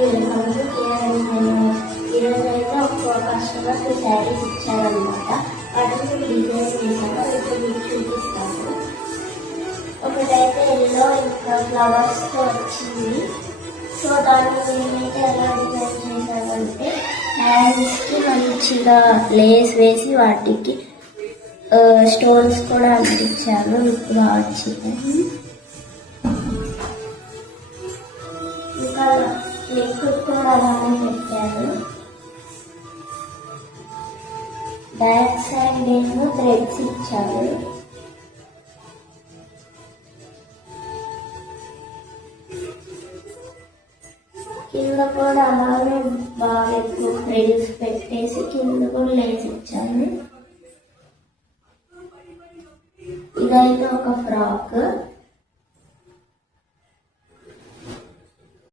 నేను ఈరోజైతే ఒక కస్టమర్కి శారీస్ ఇచ్చారనమాట. వాటిని డిజైన్ చేశాను, ఇప్పుడు మీకు చూపిస్తాను. ఒకటైతే ఎల్లో ఇంకా ఫ్లవర్స్తో వచ్చింది. సో దాన్ని నేనైతే ఎలా డిజైన్ చేశానంటే హ్యాండ్స్కి మంచిగా లేస్ వేసి వాటికి స్టోన్స్ కూడా అంటించాను. ఇప్పుడు వచ్చింది. ఇంకా నెక్ కూడా అలానే పెట్టాను. బ్యాక్ సైడ్ ఏమో థ్రెడ్స్ ఇచ్చాను. కింద కూడా అలానే బాగా ఎక్కువ ఫ్రిల్స్ పెట్టేసి కింద కూడా లేసి ఇచ్చాను. ఇదైతే ఒక ఫ్రాక్.